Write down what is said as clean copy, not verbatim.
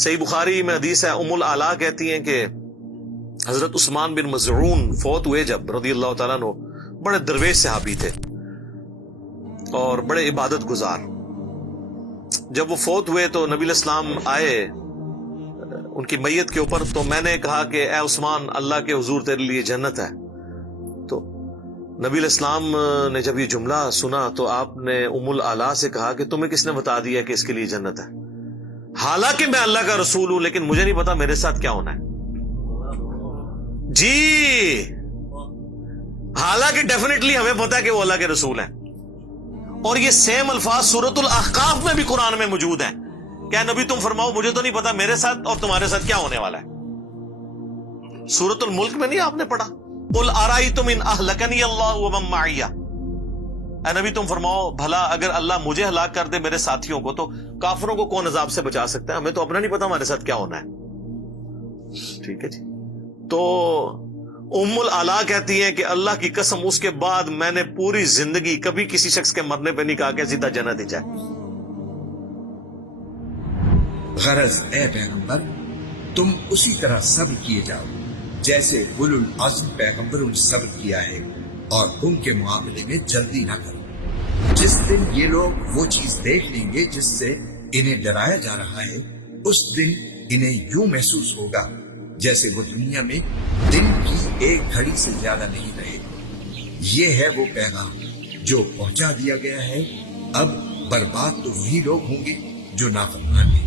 صحیح بخاری میں حدیث ہے، ام العلا کہتی ہیں کہ حضرت عثمان بن مظعون فوت ہوئے جب رضی اللہ تعالیٰ عنہ، بڑے درویش صحابی تھے اور بڑے عبادت گزار. جب وہ فوت ہوئے تو نبی علیہ السلام آئے ان کی میت کے اوپر، تو میں نے کہا کہ اے عثمان، اللہ کے حضور تیرے لیے جنت ہے. تو نبی علیہ السلام نے جب یہ جملہ سنا تو آپ نے ام العلا سے کہا کہ تمہیں کس نے بتا دیا کہ اس کے لیے جنت ہے؟ حالانکہ میں اللہ کا رسول ہوں، لیکن مجھے نہیں پتا میرے ساتھ کیا ہونا ہے. جی حالانکہ ڈیفینیٹلی ہمیں پتا ہے کہ وہ اللہ کے رسول ہیں، اور یہ سیم الفاظ سورۃ الاحقاف میں بھی قرآن میں موجود ہیں. کیا نبی تم فرماؤ مجھے تو نہیں پتا میرے ساتھ اور تمہارے ساتھ کیا ہونے والا ہے. سورۃ الملک میں نہیں آپ نے پڑھا، قل ارأیتم ان اہلکنی اللہ ومن معی، اے نبی تم فرماؤ بھلا اگر اللہ مجھے ہلاک کر دے میرے ساتھیوں کو، تو کافروں کو کون عذاب سے بچا سکتا ہے؟ ہمیں تو اپنا نہیں پتا ہمارے ساتھ کیا ہونا ہے. ٹھیک ہے جی. تو ام العلا کہتی ہیں کہ اللہ کی قسم اس کے بعد میں نے پوری زندگی کبھی کسی شخص کے مرنے پہ نہیں کہا کہ سیدھا جنت ہی جائے. غرض اے پیغمبر تم اسی طرح صبر کیے جاؤ جیسے اولو العزم پیغمبروں نے صبر کیا ہے، اور ان کے معاملے میں جلدی نہ کرو. جس دن یہ لوگ وہ چیز دیکھ لیں گے جس سے انہیں ڈرایا جا رہا ہے، اس دن انہیں یوں محسوس ہوگا جیسے وہ دنیا میں دن کی ایک گھڑی سے زیادہ نہیں رہے. یہ ہے وہ پیغام جو پہنچا دیا گیا ہے. اب برباد تو وہی لوگ ہوں گے جو نافرمان ہیں.